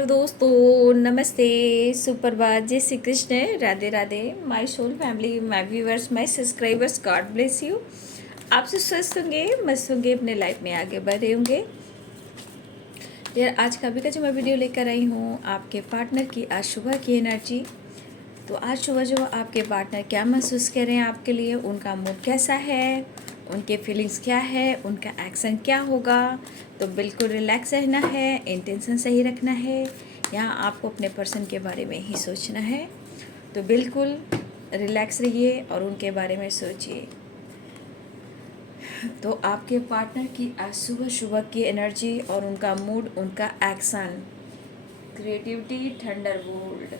Hello दोस्तों, नमस्ते, सुप्रभात, जय Shri Krishna, Radhe Radhe. My soul family, my viewers, my subscribers, God bless you. आप सब स्वस्थ होंगे, मस्त होंगे, अपने लाइफ में आगे बढ़ रहे होंगे। यार आज का भी का जो मैं वीडियो लेकर आई हूँ आपके पार्टनर की आज सुबह की एनर्जी। तो आज सुबह जो आपके पार्टनर क्या महसूस कर रहे हैं आपके लिए, उनका मूड कैसा है, उनके फीलिंग्स क्या है, उनका एक्शन क्या होगा। तो बिल्कुल रिलैक्स रहना है, इंटेंशन सही रखना है। यहाँ आपको अपने पर्सन के बारे में ही सोचना है। तो बिल्कुल रिलैक्स रहिए और उनके बारे में सोचिए। तो आपके पार्टनर की आज सुबह सुबह की एनर्जी और उनका मूड, उनका action, creativity, thunderbolt,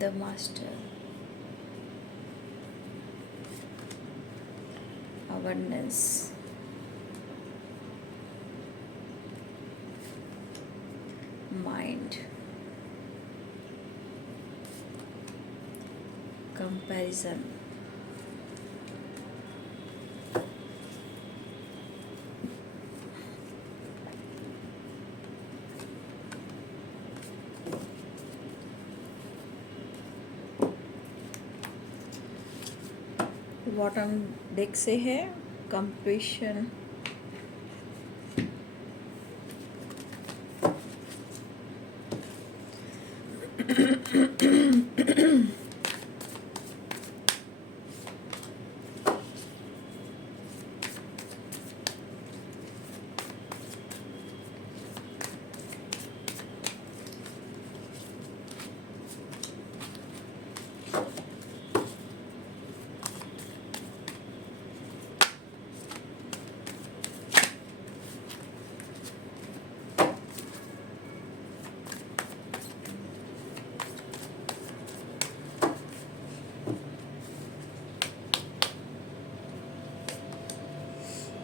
the master, awareness, mind, comparison, bottom deck से है completion,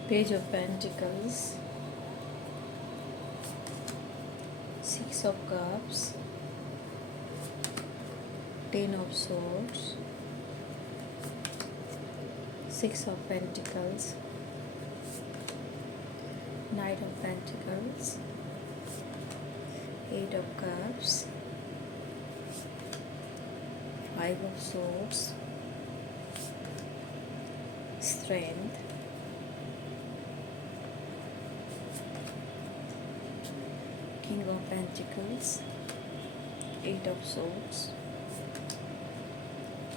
page of pentacles, six of cups, ten of swords, six of pentacles, knight of pentacles, eight of cups, five of swords, strength, king of pentacles, eight of swords,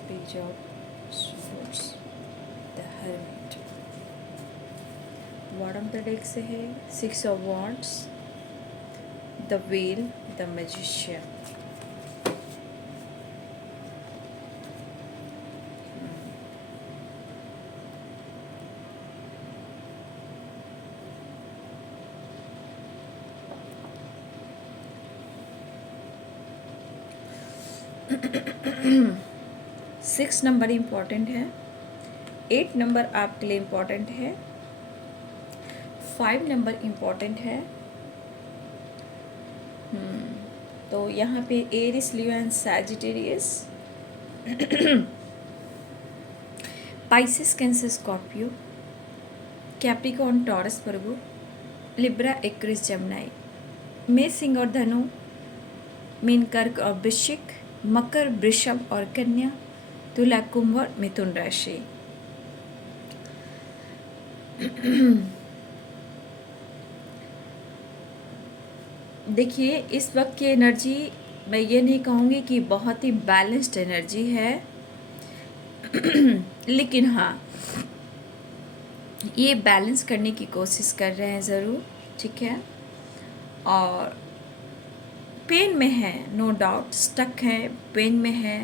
page of swords, the hermit। Bottom the deck से है six of wands, the wheel, the magician। Six number important है, 8 number आपके लिए important है, 5 number important है। तो यहाँ पे Aries, Leo and Sagittarius, Pisces, Cancer, Scorpio, Capricorn, Taurus, Virgo, Libra, Aquarius, Gemini, मेष, सिंह और धनु, मीन, कर्क और वृश्चिक, मकर, वृषभ और कन्या, तुला, कुंभ और मिथुन राशि। देखिए इस वक्त की एनर्जी, मैं ये नहीं कहूँगी कि बहुत ही बैलेंस्ड एनर्जी है, लेकिन हाँ ये बैलेंस करने की कोशिश कर रहे हैं ज़रूर, ठीक है। और पेन में है, नो डाउट, स्टक है, पेन में है,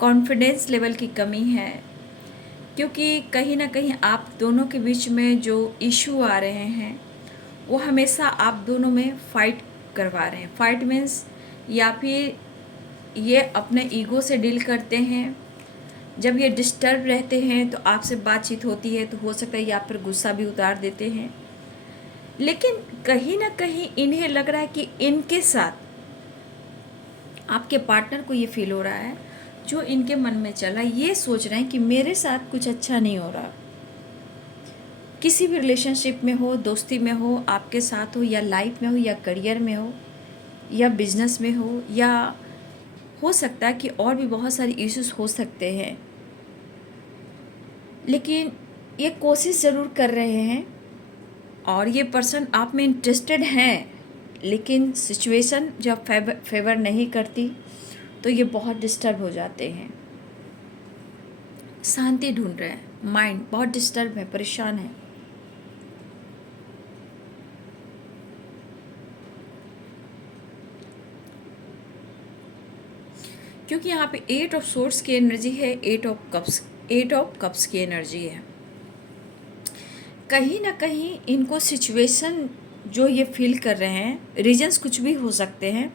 कॉन्फिडेंस लेवल की कमी है, क्योंकि कहीं ना कहीं आप दोनों के बीच में जो इशू आ रहे हैं वो हमेशा आप दोनों में फ़ाइट करवा रहे हैं। फाइट मीन्स या फिर ये अपने ईगो से डील करते हैं। जब ये डिस्टर्ब रहते हैं तो आपसे बातचीत होती है तो हो सकता है या फिर गुस्सा भी उतार देते हैं, लेकिन कहीं ना कहीं इन्हें लग रहा है कि इनके साथ आपके पार्टनर को ये फील हो रहा है, जो इनके मन में चला, ये सोच रहे हैं कि मेरे साथ कुछ अच्छा नहीं हो रहा, किसी भी रिलेशनशिप में हो, दोस्ती में हो, आपके साथ हो, या लाइफ में हो, या करियर में हो, या बिजनेस में हो सकता है कि और भी बहुत सारे इश्यूज हो सकते हैं, लेकिन ये कोशिश ज़रूर कर रहे हैं और ये पर्सन आप में इंटरेस्टेड हैं, लेकिन सिचुएशन जब फेवर नहीं करती तो ये बहुत डिस्टर्ब हो जाते हैं, शांति ढूंढ रहे हैं, माइंड बहुत डिस्टर्ब है, परेशान है। क्योंकि यहाँ पे 8 ऑफ सोर्स की एनर्जी है, 8 ऑफ कप्स की एनर्जी है। कहीं ना कहीं इनको सिचुएशन जो ये फील कर रहे हैं, रीजंस कुछ भी हो सकते हैं,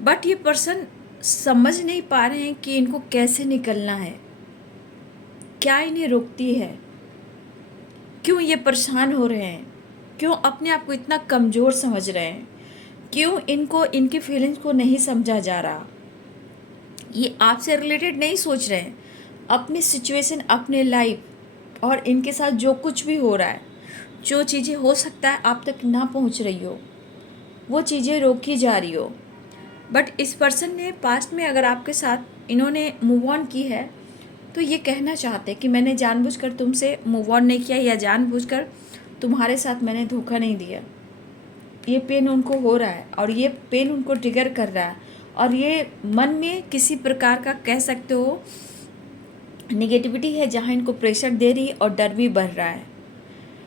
बट ये पर्सन समझ नहीं पा रहे हैं कि इनको कैसे निकलना है, क्या इन्हें रोकती है, क्यों ये परेशान हो रहे हैं, क्यों अपने आप को इतना कमज़ोर समझ रहे हैं, क्यों इनको इनकी फीलिंग्स को नहीं समझा जा रहा। ये आपसे रिलेटेड नहीं सोच रहे हैं, अपनी सिचुएशन, अपने लाइफ और इनके साथ जो कुछ भी हो रहा है, जो चीज़ें हो सकता है आप तक ना पहुंच रही हो, वो चीज़ें रोकी जा रही हो। बट इस पर्सन ने पास्ट में अगर आपके साथ इन्होंने मूव ऑन की है तो ये कहना चाहते हैं कि मैंने जानबूझकर तुमसे मूव ऑन नहीं किया, या जानबूझकर तुम्हारे साथ मैंने धोखा नहीं दिया। ये पेन उनको हो रहा है और ये पेन उनको ट्रिगर कर रहा है, और ये मन में किसी प्रकार का कह सकते हो निगेटिविटी है, जहाँ इनको प्रेशर दे रही है और डर भी बढ़ रहा है।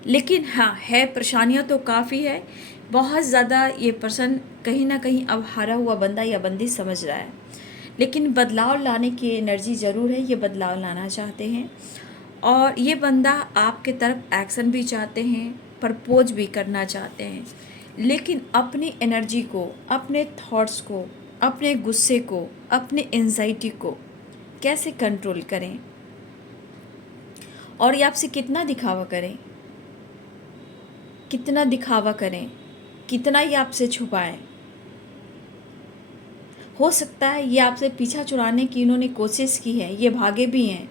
लेकिन हाँ है, परेशानियाँ तो काफ़ी है, बहुत ज़्यादा। ये पर्सन कहीं ना कहीं अब हारा हुआ बंदा या बंदी समझ रहा है, लेकिन बदलाव लाने की एनर्जी ज़रूर है, ये बदलाव लाना चाहते हैं। और ये बंदा आपके तरफ एक्शन भी चाहते हैं, प्रपोज भी करना चाहते हैं, लेकिन अपनी एनर्जी को, अपने थॉट्स को, अपने गुस्से को, अपने एंजाइटी को कैसे कंट्रोल करें, और ये आपसे कितना दिखावा करें, कितना दिखावा करें, कितना ये आपसे छुपाएं। हो सकता है ये आपसे पीछा छुड़ाने की इन्होंने कोशिश की है, ये भागे भी हैं।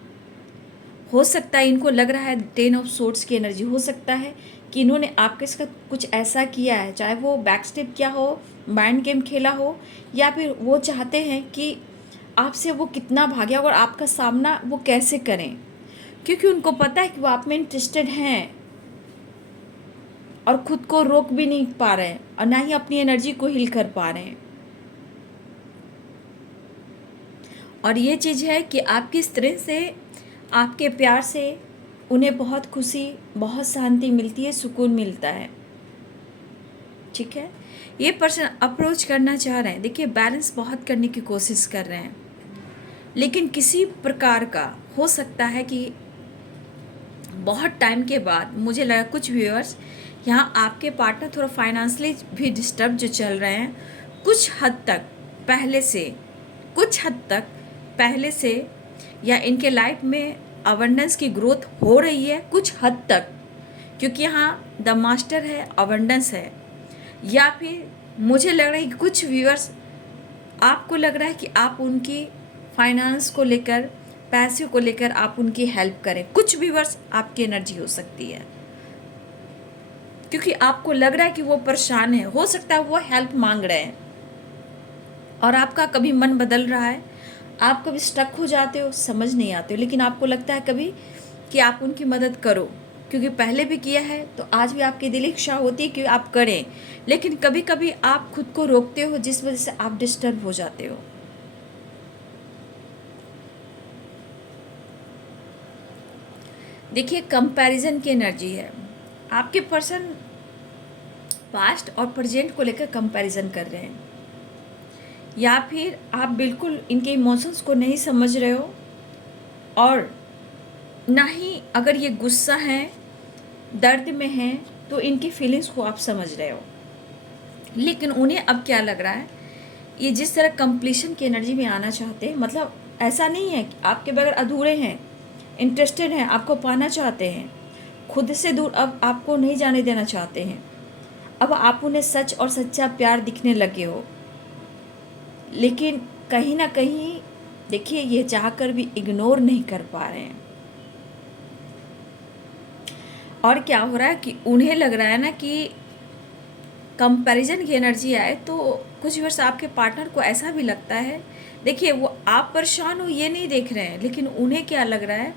हो सकता है इनको लग रहा है 10 ऑफ सोर्ड्स की एनर्जी, हो सकता है कि इन्होंने आपके साथ कुछ ऐसा किया है, चाहे वो बैक स्टेप किया हो, माइंड गेम खेला हो, या फिर वो चाहते हैं कि आपसे वो कितना भागे और आपका सामना वो कैसे करें, क्योंकि उनको पता है कि वो आप में इंटरेस्टेड हैं और खुद को रोक भी नहीं पा रहे हैं और ना ही अपनी एनर्जी को हील कर पा रहे हैं। और ये चीज़ है कि आपकी स्त्री से, आपके प्यार से उन्हें बहुत खुशी, बहुत शांति मिलती है, सुकून मिलता है। ठीक है, ये पर्सन अप्रोच करना चाह रहे हैं, देखिए बैलेंस बहुत करने की कोशिश कर रहे हैं, लेकिन किसी प्रकार का हो सकता है कि बहुत टाइम के बाद, मुझे लगा कुछ व्यूअर्स यहाँ आपके पार्टनर थोड़ा फाइनेंशियली भी डिस्टर्ब जो चल रहे हैं, कुछ हद तक पहले से या इनके लाइफ में अबंडेंस की ग्रोथ हो रही है कुछ हद तक, क्योंकि यहाँ द मास्टर है, अबंडेंस है। या फिर मुझे लग रहा है कि कुछ व्यूअर्स आपको लग रहा है कि आप उनकी फाइनेंस को लेकर, पैसे को लेकर आप उनकी हेल्प करें। कुछ व्यूअर्स आपकी एनर्जी हो सकती है, क्योंकि आपको लग रहा है कि वो परेशान है, हो सकता है वो हेल्प मांग रहे हैं और आपका कभी मन बदल रहा है, आप कभी स्टक हो जाते हो, समझ नहीं आते हो, लेकिन आपको लगता है कभी कि आप उनकी मदद करो, क्योंकि पहले भी किया है तो आज भी आपकी दिली इच्छा होती है कि आप करें, लेकिन कभी कभी आप खुद को रोकते हो, जिस वजह से आप डिस्टर्ब हो जाते हो। देखिए कंपैरिजन की एनर्जी है, आपके पर्सन पास्ट और प्रेजेंट को लेकर कंपैरिजन कर रहे हैं, या फिर आप बिल्कुल इनके इमोशंस को नहीं समझ रहे हो, और ना ही अगर ये गुस्सा है, दर्द में है, तो इनकी फीलिंग्स को आप समझ रहे हो। लेकिन उन्हें अब क्या लग रहा है, ये जिस तरह कंप्लीशन की एनर्जी में आना चाहते हैं, मतलब ऐसा नहीं है कि आपके बगैर अधूरे हैं, इंटरेस्टेड हैं, आपको पाना चाहते हैं, खुद से दूर अब आपको नहीं जाने देना चाहते हैं। अब आप उन्हें सच और सच्चा प्यार दिखने लगे हो, लेकिन कहीं ना कहीं देखिए ये चाहकर भी इग्नोर नहीं कर पा रहे हैं। और क्या हो रहा है कि उन्हें लग रहा है ना कि कंपैरिजन की एनर्जी आए तो कुछ वर्ष आपके पार्टनर को ऐसा भी लगता है। देखिए, वो आप परेशान हो ये नहीं देख रहे हैं, लेकिन उन्हें क्या लग रहा है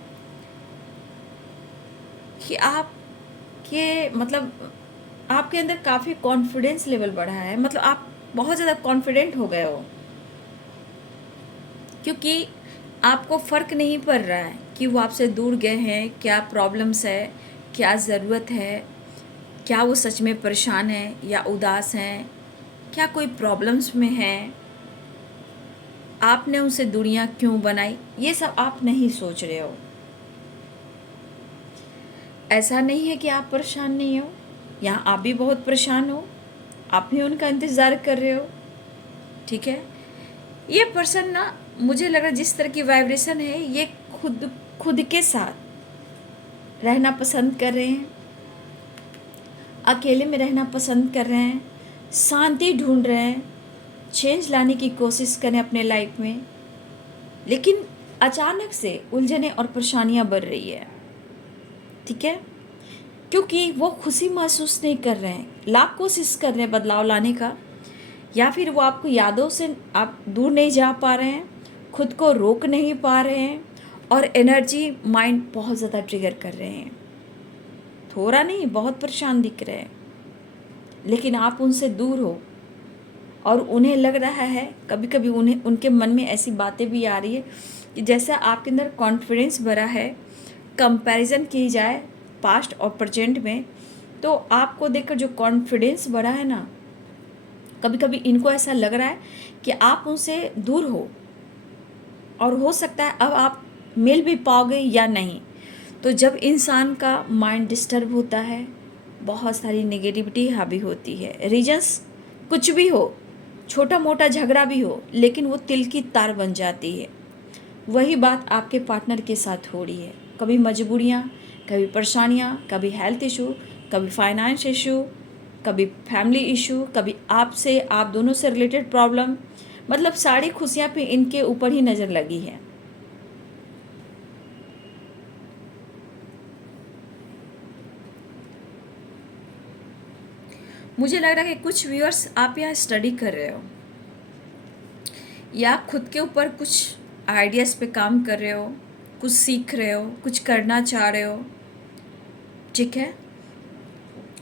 कि आपके मतलब आपके अंदर काफ़ी कॉन्फिडेंस लेवल बढ़ा है, मतलब आप बहुत ज़्यादा कॉन्फिडेंट हो गए हो, क्योंकि आपको फ़र्क नहीं पड़ रहा है कि वो आपसे दूर गए हैं, क्या प्रॉब्लम्स है, क्या ज़रूरत है, क्या वो सच में परेशान हैं या उदास हैं, क्या कोई प्रॉब्लम्स में हैं, आपने उनसे दूरियां क्यों बनाई, ये सब आप नहीं सोच रहे हो। ऐसा नहीं है कि आप परेशान नहीं हो, यहाँ आप भी बहुत परेशान हो, आप भी उनका इंतज़ार कर रहे हो। ठीक है, ये पर्सन ना, मुझे लग रहा है जिस तरह की वाइब्रेशन है, ये खुद खुद के साथ रहना पसंद कर रहे हैं, अकेले में रहना पसंद कर रहे हैं, शांति ढूंढ रहे हैं, चेंज लाने की कोशिश करें अपने लाइफ में, लेकिन अचानक से उलझने और परेशानियां बढ़ रही है। ठीक है, क्योंकि वो खुशी महसूस नहीं कर रहे हैं, लाख कोशिश कर रहे हैं बदलाव लाने का, या फिर वो आपको यादों से आप दूर नहीं जा पा रहे हैं, खुद को रोक नहीं पा रहे हैं, और एनर्जी माइंड बहुत ज़्यादा ट्रिगर कर रहे हैं। थोड़ा नहीं, बहुत परेशान दिख रहे हैं, लेकिन आप उनसे दूर हो और उन्हें लग रहा है, कभी कभी उन्हें उनके मन में ऐसी बातें भी आ रही है कि जैसा आपके अंदर कॉन्फिडेंस भरा है, कंपैरिजन की जाए पास्ट और प्रेजेंट में, तो आपको देखकर जो कॉन्फिडेंस बढ़ा है ना, कभी कभी इनको ऐसा लग रहा है कि आप उनसे दूर हो, और हो सकता है अब आप मिल भी पाओगे या नहीं। तो जब इंसान का माइंड डिस्टर्ब होता है, बहुत सारी नेगेटिविटी हावी होती है, रीजंस कुछ भी हो, छोटा मोटा झगड़ा भी हो, लेकिन वो तिल की तार बन जाती है। वही बात आपके पार्टनर के साथ हो रही है, कभी मजबूरियाँ, कभी परेशानियाँ, कभी हेल्थ इशू, कभी फाइनेंस इशू, कभी फैमिली इशू, कभी आपसे आप दोनों से रिलेटेड प्रॉब्लम, मतलब सारी खुशियाँ भी इनके ऊपर ही नज़र लगी है। मुझे लग रहा है कि कुछ व्यूअर्स आप यहाँ स्टडी कर रहे हो, या खुद के ऊपर कुछ आइडियाज़ पे काम कर रहे हो, कुछ सीख रहे हो, कुछ करना चाह रहे हो। ठीक है,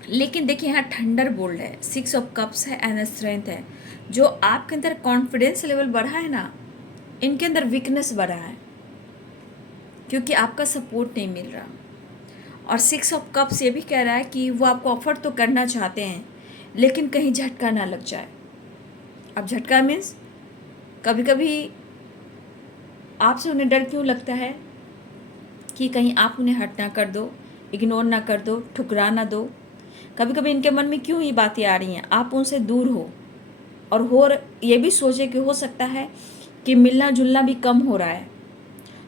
लेकिन देखिए यहाँ थंडर बोल्ड है, 6 ऑफ कप्स है एंड स्ट्रेंथ है। जो आपके अंदर कॉन्फिडेंस लेवल बढ़ा है ना, इनके अंदर वीकनेस बढ़ा है, क्योंकि आपका सपोर्ट नहीं मिल रहा। और 6 ऑफ कप्स ये भी कह रहा है कि वो आपको ऑफर तो करना चाहते हैं, लेकिन कहीं झटका ना लग जाए। अब झटका मीन्स कभी कभी आपसे उन्हें डर क्यों लगता है कि कहीं आप उन्हें हट ना कर दो, इग्नोर ना कर दो, ठुकरा ना दो। कभी कभी इनके मन में क्यों ये बातें आ रही हैं, आप उनसे दूर हो, और ये भी सोचे कि हो सकता है कि मिलना जुलना भी कम हो रहा है।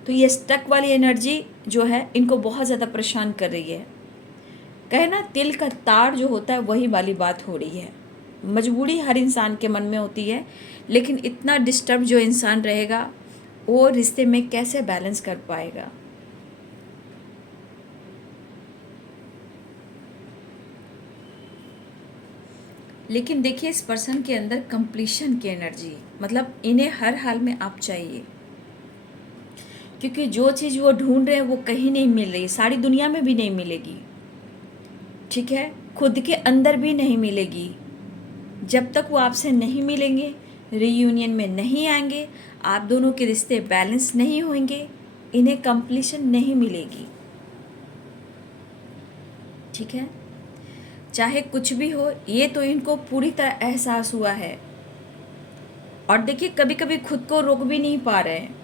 तो ये स्टक वाली एनर्जी जो है इनको बहुत ज़्यादा परेशान कर रही है। कहे ना, तिल का तार जो होता है वही वाली बात हो रही है। मजबूरी हर इंसान के मन में होती है, लेकिन इतना डिस्टर्ब जो इंसान रहेगा वो रिश्ते में कैसे बैलेंस कर पाएगा। लेकिन देखिए, इस पर्सन के अंदर कंप्लीशन की एनर्जी, मतलब इन्हें हर हाल में आप चाहिए, क्योंकि जो चीज़ वो ढूंढ रहे हैं वो कहीं नहीं मिल रही, सारी दुनिया में भी नहीं मिलेगी। ठीक है, खुद के अंदर भी नहीं मिलेगी। जब तक वो आपसे नहीं मिलेंगे, रीयूनियन में नहीं आएंगे, आप दोनों के रिश्ते बैलेंस नहीं होंगे, इन्हें कंप्लीशन नहीं मिलेगी। ठीक है, चाहे कुछ भी हो, ये तो इनको पूरी तरह एहसास हुआ है। और देखिए, कभी कभी खुद को रोक भी नहीं पा रहे हैं,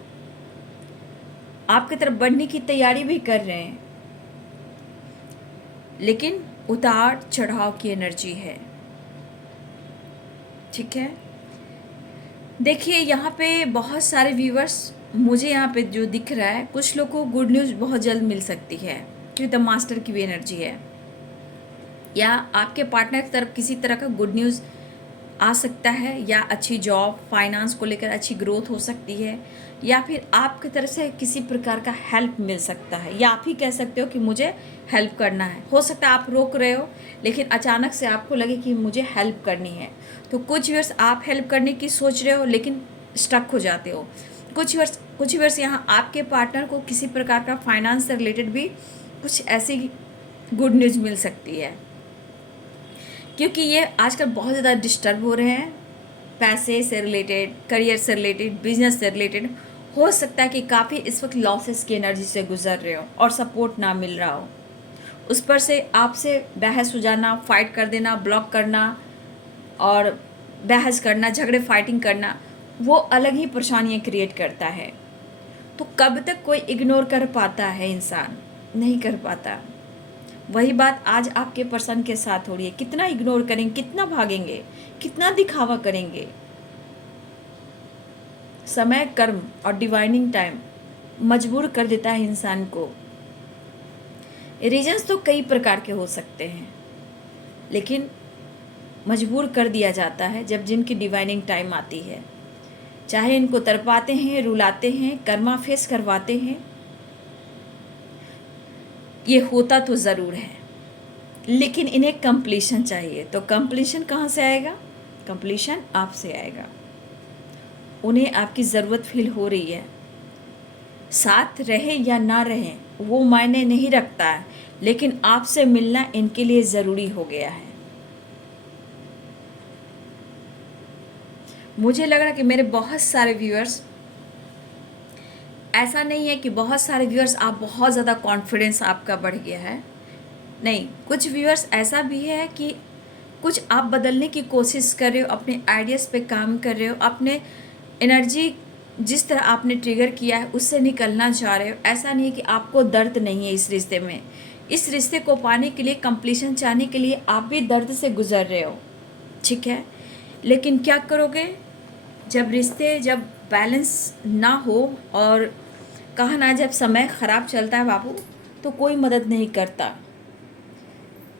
आपकी तरफ बढ़ने की तैयारी भी कर रहे हैं, लेकिन उतार चढ़ाव की एनर्जी है। ठीक है, देखिए यहाँ पे बहुत सारे व्यूवर्स, मुझे यहाँ पे जो दिख रहा है, कुछ लोग को गुड न्यूज़ बहुत जल्द मिल सकती है, क्योंकि द मास्टर की भी एनर्जी है, या आपके पार्टनर की तरफ किसी तरह का गुड न्यूज़ आ सकता है, या अच्छी जॉब, फाइनेंस को लेकर अच्छी ग्रोथ हो सकती है, या फिर आपकी तरफ से किसी प्रकार का हेल्प मिल सकता है, या आप ही कह सकते हो कि मुझे हेल्प करना है। हो सकता है आप रोक रहे हो, लेकिन अचानक से आपको लगे कि मुझे हेल्प करनी है। तो कुछ व्यूअर्स आप हेल्प करने की सोच रहे हो लेकिन स्टक हो जाते हो। कुछ व्यूअर्स यहाँ आपके पार्टनर को किसी प्रकार का फाइनेंस से रिलेटेड भी कुछ ऐसी गुड न्यूज़ मिल सकती है, क्योंकि ये आजकल बहुत ज़्यादा डिस्टर्ब हो रहे हैं। पैसे से रिलेटेड, करियर से रिलेटेड, बिजनेस से रिलेटेड। हो सकता है कि काफ़ी इस वक्त लॉसेस की एनर्जी से गुजर रहे हो और सपोर्ट ना मिल रहा हो। उस पर से आपसे बहस हो जाना, फाइट कर देना, ब्लॉक करना और बहस करना, झगड़े फाइटिंग करना, वो अलग ही परेशानियाँ क्रिएट करता है। तो कब तक कोई इग्नोर कर पाता है इंसान? नहीं कर पाता। वही बात आज आपके पर्सन के साथ हो रही है। कितना इग्नोर करेंगे, कितना भागेंगे, कितना दिखावा करेंगे। समय, कर्म और डिवाइनिंग टाइम मजबूर कर देता है इंसान को। रीजंस तो कई प्रकार के हो सकते हैं, लेकिन मजबूर कर दिया जाता है जब जिनकी डिवाइनिंग टाइम आती है। चाहे इनको तड़पाते हैं, रुलाते हैं, कर्मा फेस करवाते हैं, ये होता तो ज़रूर है, लेकिन इन्हें कंप्लीशन चाहिए। तो कंप्लीशन कहाँ से आएगा? कंप्लीशन आपसे आएगा। उन्हें आपकी ज़रूरत फील हो रही है। साथ रहे या ना रहे वो मायने नहीं रखता है, लेकिन आपसे मिलना इनके लिए ज़रूरी हो गया है। मुझे लग रहा है कि मेरे बहुत सारे व्यूअर्स, ऐसा नहीं है कि बहुत सारे व्यूअर्स आप बहुत ज़्यादा कॉन्फिडेंस आपका बढ़ गया है, नहीं। कुछ व्यूअर्स ऐसा भी है कि कुछ आप बदलने की कोशिश कर रहे हो, अपने आइडियाज़ पे काम कर रहे हो, अपने एनर्जी जिस तरह आपने ट्रिगर किया है उससे निकलना चाह रहे हो। ऐसा नहीं है कि आपको दर्द नहीं है इस रिश्ते में। इस रिश्ते को पाने के लिए, कंप्लीशन चाहने के लिए आप भी दर्द से गुजर रहे हो, ठीक है। लेकिन क्या करोगे जब बैलेंस ना हो, और कहा ना जब समय ख़राब चलता है बाबू, तो कोई मदद नहीं करता।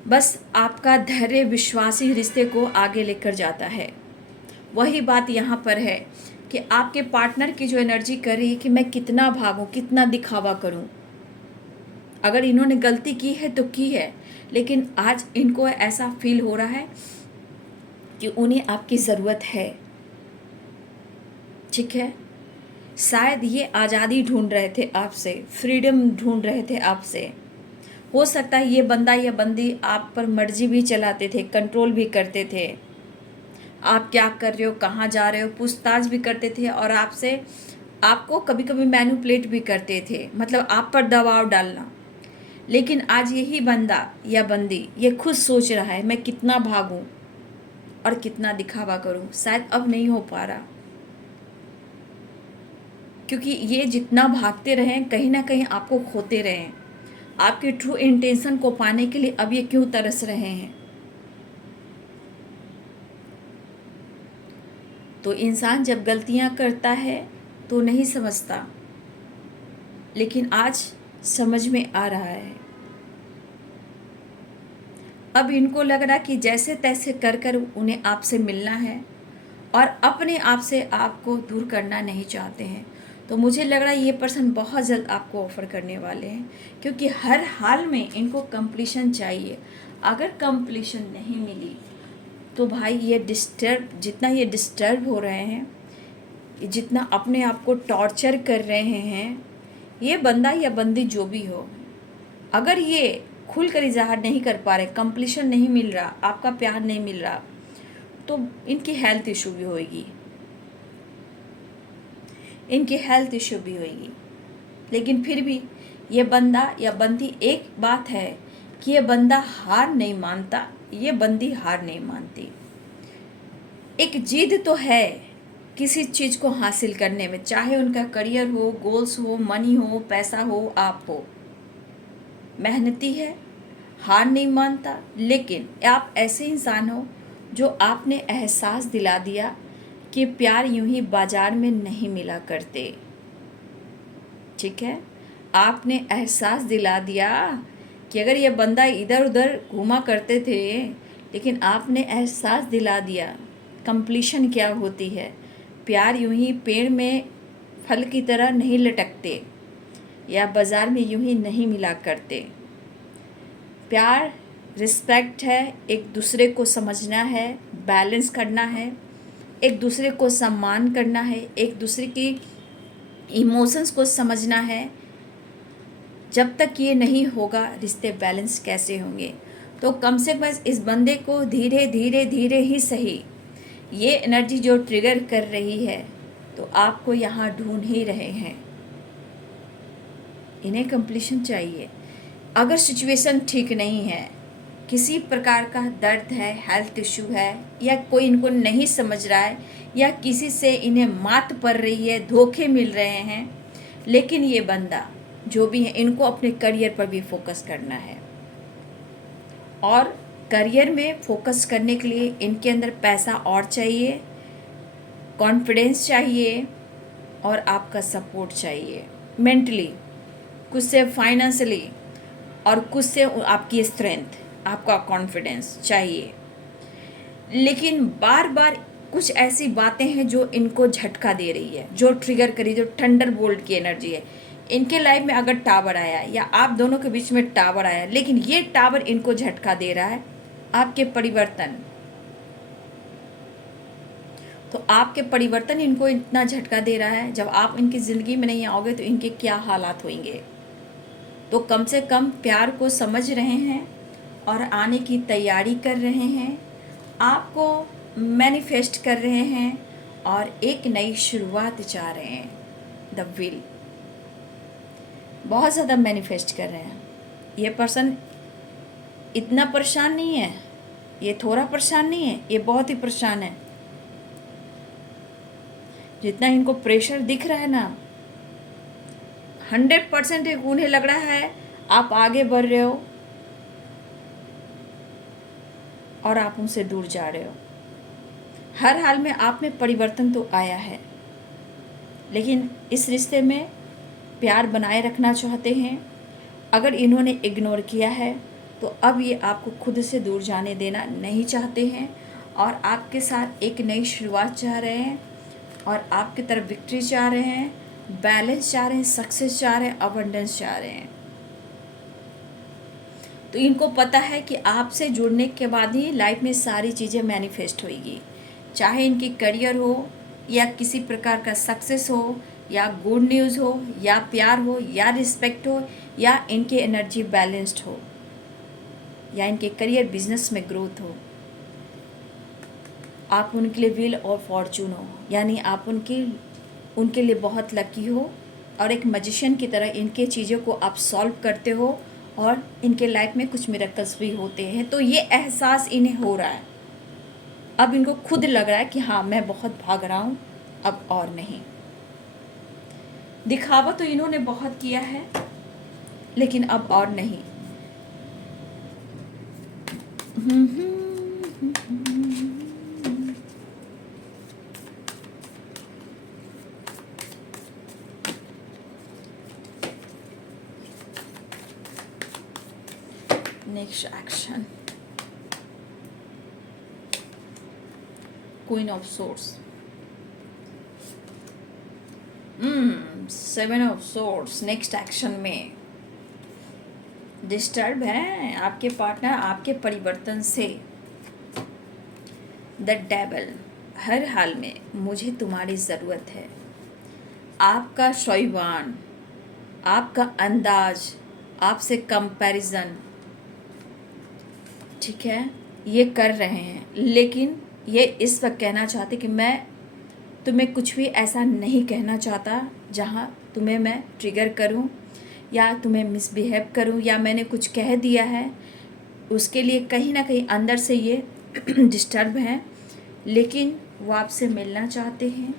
बस आपका धैर्य विश्वासी रिश्ते को आगे लेकर जाता है। वही बात यहाँ पर है कि आपके पार्टनर की जो एनर्जी कर रही है कि मैं कितना भागूं, कितना दिखावा करूं। अगर इन्होंने गलती की है तो की है, लेकिन आज इनको ऐसा फील हो रहा है कि उन्हें आपकी ज़रूरत है, ठीक है। शायद ये आज़ादी ढूंढ रहे थे आपसे, फ्रीडम ढूंढ रहे थे आपसे। हो सकता है ये बंदा या बंदी आप पर मर्जी भी चलाते थे, कंट्रोल भी करते थे। आप क्या कर रहे हो, कहाँ जा रहे हो, पूछताछ भी करते थे, और आपको कभी कभी मैनिपुलेट भी करते थे, मतलब आप पर दबाव डालना। लेकिन आज यही बंदा या बंदी ये खुद सोच रहा है मैं कितना भागूं और कितना दिखावा करूं। शायद अब नहीं हो पा रहा, क्योंकि ये जितना भागते रहें कहीं ना कहीं आपको खोते रहें। आपके ट्रू इंटेंशन को पाने के लिए अब ये क्यों तरस रहे हैं? तो इंसान जब गलतियां करता है तो नहीं समझता, लेकिन आज समझ में आ रहा है। अब इनको लग रहा कि जैसे तैसे कर कर उन्हें आपसे मिलना है, और अपने आप से आपको दूर करना नहीं चाहते हैं। तो मुझे लग रहा है ये पर्सन बहुत जल्द आपको ऑफ़र करने वाले हैं, क्योंकि हर हाल में इनको कंप्लीशन चाहिए। अगर कंप्लीशन नहीं मिली तो भाई ये जितना ये डिस्टर्ब हो रहे हैं, जितना अपने आप को टॉर्चर कर रहे हैं, ये बंदा या बंदी जो भी हो, अगर ये खुल कर इजहार नहीं कर पा रहे, कंप्लीशन नहीं मिल रहा, आपका प्यार नहीं मिल रहा, तो इनकी हेल्थ इशू भी होगी, इनकी हेल्थ इशू भी होगी। लेकिन फिर भी ये बंदा या बंदी, एक बात है कि ये बंदा हार नहीं मानता, ये बंदी हार नहीं मानती। एक जिद तो है किसी चीज़ को हासिल करने में, चाहे उनका करियर हो, गोल्स हो, मनी हो, पैसा हो, आप हो। मेहनती है, हार नहीं मानता। लेकिन आप ऐसे इंसान हो जो आपने एहसास दिला दिया कि प्यार यूं ही बाजार में नहीं मिला करते, ठीक है। आपने एहसास दिला दिया कि अगर ये बंदा इधर उधर घूमा करते थे, लेकिन आपने एहसास दिला दिया कंप्लीशन क्या होती है। प्यार यूं ही पेड़ में फल की तरह नहीं लटकते या बाज़ार में यूं ही नहीं मिला करते। प्यार रिस्पेक्ट है, एक दूसरे को समझना है, बैलेंस करना है, एक दूसरे को सम्मान करना है, एक दूसरे की इमोशंस को समझना है। जब तक ये नहीं होगा रिश्ते बैलेंस कैसे होंगे। तो कम से कम इस बंदे को धीरे धीरे धीरे ही सही ये एनर्जी जो ट्रिगर कर रही है, तो आपको यहाँ ढूंढ ही रहे हैं। इन्हें कंप्लीशन चाहिए। अगर सिचुएशन ठीक नहीं है, किसी प्रकार का दर्द है, हेल्थ इशू है, या कोई इनको नहीं समझ रहा है, या किसी से इन्हें मात पड़ रही है, धोखे मिल रहे हैं, लेकिन ये बंदा जो भी है इनको अपने करियर पर भी फोकस करना है। और करियर में फोकस करने के लिए इनके अंदर पैसा और चाहिए, कॉन्फिडेंस चाहिए और आपका सपोर्ट चाहिए। मेंटली कुछ से फाइनेंशियली और कुछ से आपकी स्ट्रेंथ, आपका कॉन्फिडेंस चाहिए। लेकिन बार बार कुछ ऐसी बातें हैं जो इनको झटका दे रही है, जो ट्रिगर करी, जो थंडर बोल्ट की एनर्जी है। इनके लाइफ में अगर टावर आया या आप दोनों के बीच में टावर आया, लेकिन ये टावर इनको झटका दे रहा है आपके परिवर्तन। तो आपके परिवर्तन इनको इतना झटका दे रहा है, जब आप इनकी ज़िंदगी में नहीं आओगे तो इनके क्या हालात होंगे। तो कम से कम प्यार को समझ रहे हैं और आने की तैयारी कर रहे हैं, आपको मैनिफेस्ट कर रहे हैं और एक नई शुरुआत चाह रहे हैं। द विल बहुत ज़्यादा मैनिफेस्ट कर रहे हैं। ये पर्सन इतना परेशान नहीं है, ये थोड़ा परेशान नहीं है, ये बहुत ही परेशान है। जितना इनको प्रेशर दिख रहा है ना, 100% उन्हें लग रहा है आप आगे बढ़ रहे हो और आप उनसे दूर जा रहे हो। हर हाल में आप में परिवर्तन तो आया है, लेकिन इस रिश्ते में प्यार बनाए रखना चाहते हैं। अगर इन्होंने इग्नोर किया है तो अब ये आपको खुद से दूर जाने देना नहीं चाहते हैं और आपके साथ एक नई शुरुआत चाह रहे हैं और आपकी तरफ विक्ट्री चाह रहे हैं, बैलेंस चाह रहे हैं, सक्सेस चाह रहे हैं, अबंडेंस चाह रहे हैं। तो इनको पता है कि आपसे जुड़ने के बाद ही लाइफ में सारी चीज़ें मैनिफेस्ट होगी, चाहे इनकी करियर हो या किसी प्रकार का सक्सेस हो या गुड न्यूज़ हो या प्यार हो या रिस्पेक्ट हो या इनकी एनर्जी बैलेंस्ड हो या इनके करियर बिजनेस में ग्रोथ हो। आप उनके लिए विल और फॉर्चून हो, यानी आप उनके लिए बहुत लकी हो और एक मैजिशियन की तरह इनके चीज़ों को आप सॉल्व करते हो और इनके लाइफ में कुछ मिरेकल्स भी होते हैं। तो ये एहसास इन्हें हो रहा है, अब इनको खुद लग रहा है कि हाँ मैं बहुत भाग रहा हूँ, अब और नहीं। दिखावा तो इन्होंने बहुत किया है, लेकिन अब और नहीं। Next action, queen of swords, 7 of swords. Next action में डिस्टर्ब है आपके पार्टनर आपके परिवर्तन से। द डेविल, हर हाल में मुझे तुम्हारी ज़रूरत है। आपका शौवान, आपका अंदाज, आपसे कंपैरिजन, ठीक है, ये कर रहे हैं, लेकिन ये इस वक्त कहना चाहते कि मैं तुम्हें कुछ भी ऐसा नहीं कहना चाहता जहाँ तुम्हें मैं ट्रिगर करूँ या तुम्हें मिसबिहेव करूँ या मैंने कुछ कह दिया है, उसके लिए कहीं ना कहीं अंदर से ये डिस्टर्ब हैं। लेकिन वो आपसे मिलना चाहते हैं,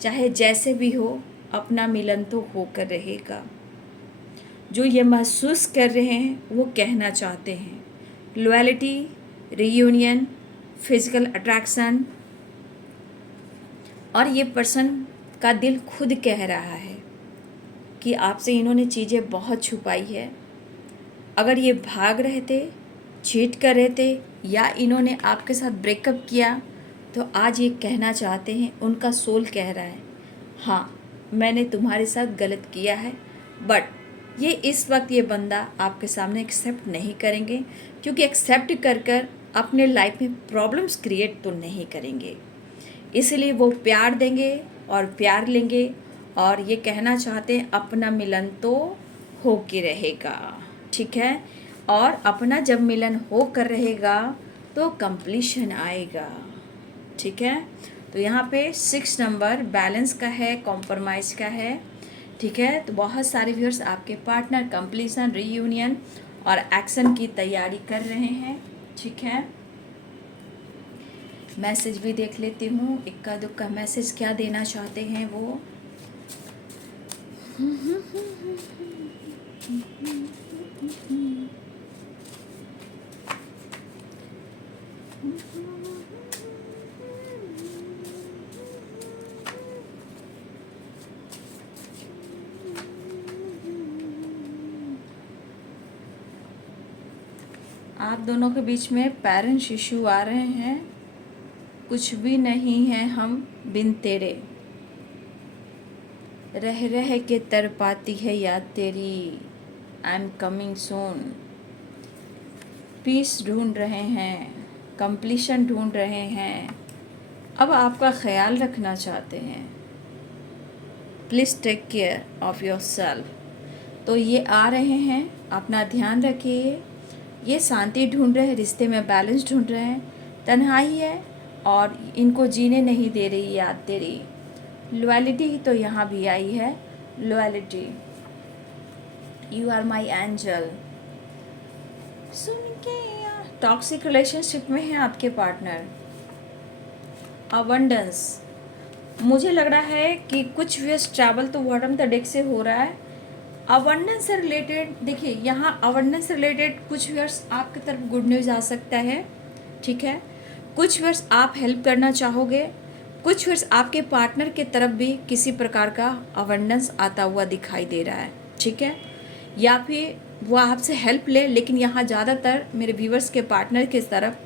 चाहे जैसे भी हो, अपना मिलन तो होकर रहेगा। जो ये महसूस कर रहे हैं वो कहना चाहते हैं, लॉयल्टी, रियूनियन, फिजिकल अट्रैक्शन। और ये पर्सन का दिल खुद कह रहा है कि आपसे इन्होंने चीज़ें बहुत छुपाई है। अगर ये भाग रहे थे, चीट कर रहे थे या इन्होंने आपके साथ ब्रेकअप किया तो आज ये कहना चाहते हैं, उनका सोल कह रहा है हाँ मैंने तुम्हारे साथ गलत किया है, बट ये इस वक्त ये बंदा आपके सामने एक्सेप्ट नहीं करेंगे, क्योंकि एक्सेप्ट कर कर अपने लाइफ में प्रॉब्लम्स क्रिएट तो नहीं करेंगे। इसलिए वो प्यार देंगे और प्यार लेंगे, और ये कहना चाहते हैं अपना मिलन तो हो के रहेगा, ठीक है। और अपना जब मिलन हो कर रहेगा तो कंप्लीशन आएगा, ठीक है। तो यहाँ पे 6 नंबर बैलेंस का है, कॉम्प्रोमाइज़ का है, ठीक है। तो बहुत सारे व्यूअर्स आपके पार्टनर कंप्लीशन, रीयूनियन और एक्शन की तैयारी कर रहे हैं, ठीक है। मैसेज भी देख लेती हूँ, इक्का दुक्का मैसेज क्या देना चाहते हैं वो। आप दोनों के बीच में पेरेंट्स इशू आ रहे हैं। कुछ भी नहीं है हम बिन तेरे, रह रह के तर पाती है याद तेरी, I am coming soon. Peace ढूंढ रहे हैं, कंप्लीशन ढूंढ रहे हैं, अब आपका ख्याल रखना चाहते हैं। Please take care of yourself. तो ये आ रहे हैं, अपना ध्यान रखिए। ये शांति ढूंढ रहे हैं, रिश्ते में बैलेंस ढूंढ रहे हैं। तन्हाई है और इनको जीने नहीं दे रही याद तेरी। लॉयल्टी ही तो यहाँ भी आई है, loyalty. You are my angel. सुन के टॉक्सिक रिलेशनशिप में है आपके पार्टनर। अबंडेंस, मुझे लग रहा है कि कुछ व्यस्त ट्रैवल तो बॉटम द डेक से हो रहा है। अबंडेंस से रिलेटेड देखिए, यहाँ अबंडेंस से रिलेटेड कुछ व्यर्स आपकी तरफ गुड न्यूज़ आ सकता है, ठीक है। कुछ व्यर्स आप हेल्प करना चाहोगे, कुछ व्यर्स आपके पार्टनर के तरफ भी किसी प्रकार का अबंडेंस आता हुआ दिखाई दे रहा है, ठीक है। या फिर वो आपसे हेल्प ले, लेकिन यहाँ ज़्यादातर मेरे व्यूवर्स के पार्टनर की तरफ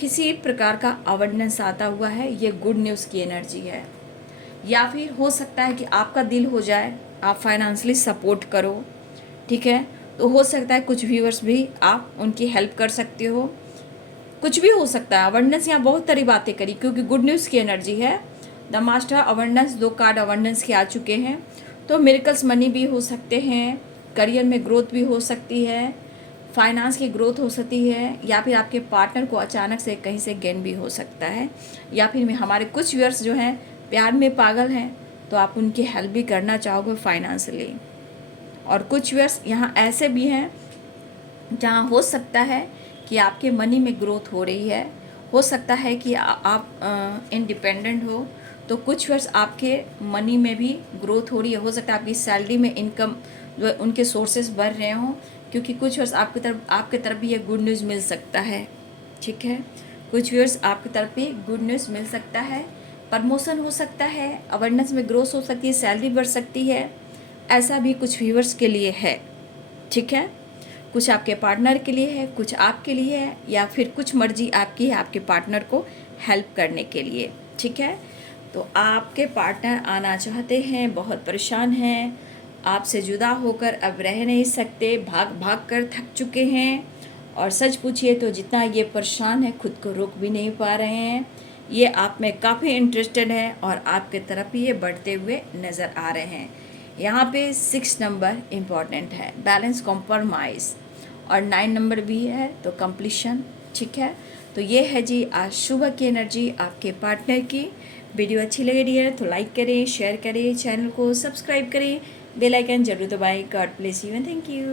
किसी प्रकार का अबंडेंस आता हुआ है। ये गुड न्यूज़ की एनर्जी है। या फिर हो सकता है कि आपका दिल हो जाए, आप फाइनेंशियली सपोर्ट करो, ठीक है। तो हो सकता है कुछ व्यूअर्स भी आप उनकी हेल्प कर सकते हो, कुछ भी हो सकता है। अबंडेंस यहाँ बहुत सारी बातें करी, क्योंकि गुड न्यूज़ की एनर्जी है। The master abundance, 2 card abundance के आ चुके हैं। तो मिरेकल्स मनी भी हो सकते हैं, करियर में ग्रोथ भी हो सकती है, फाइनेंस की ग्रोथ हो सकती है, या फिर आपके पार्टनर को अचानक से कहीं से गेन भी हो सकता है। या फिर हमारे कुछ व्यूअर्स जो हैं प्यार में पागल हैं, तो आप उनकी हेल्प भी करना चाहोगे फाइनेंशियली। और कुछ व्यूअर्स यहाँ ऐसे भी हैं जहाँ हो सकता है कि आपके मनी में ग्रोथ हो रही है, हो सकता है कि आप इंडिपेंडेंट हो, तो कुछ व्यूअर्स आपके मनी में भी ग्रोथ हो रही है। हो सकता है आपकी सैलरी में इनकम जो उनके सोर्सेज बढ़ रहे हों, क्योंकि कुछ व्यूअर्स आपके तरफ भी ये गुड न्यूज़ मिल सकता है, ठीक है। कुछ व्यूअर्स आपकी तरफ भी गुड न्यूज़ मिल सकता है, प्रमोशन हो सकता है, अवेयरनेस में ग्रोथ हो सकती है, सैलरी बढ़ सकती है, ऐसा भी कुछ व्यूअर्स के लिए है, ठीक है। कुछ आपके पार्टनर के लिए है, कुछ आपके लिए है, या फिर कुछ मर्जी आपकी है आपके पार्टनर को हेल्प करने के लिए, ठीक है। तो आपके पार्टनर आना चाहते हैं, बहुत परेशान हैं, आपसे जुदा होकर अब रह नहीं सकते, भाग भाग कर थक चुके हैं। और सच पूछिए तो जितना ये परेशान है, खुद को रोक भी नहीं पा रहे हैं। ये आप में काफ़ी इंटरेस्टेड है और आपके तरफ ये बढ़ते हुए नज़र आ रहे हैं। यहाँ पे 6 नंबर इम्पॉर्टेंट है, बैलेंस, कॉम्प्रोमाइज़, और 9 नंबर भी है तो कंप्लीशन, ठीक है। तो ये है जी आज सुबह की एनर्जी आपके पार्टनर की। वीडियो अच्छी लग रही है तो लाइक करें, शेयर करें, चैनल को सब्सक्राइब करें, बेल आइकन जरूर दबाएं। God bless you and thank you.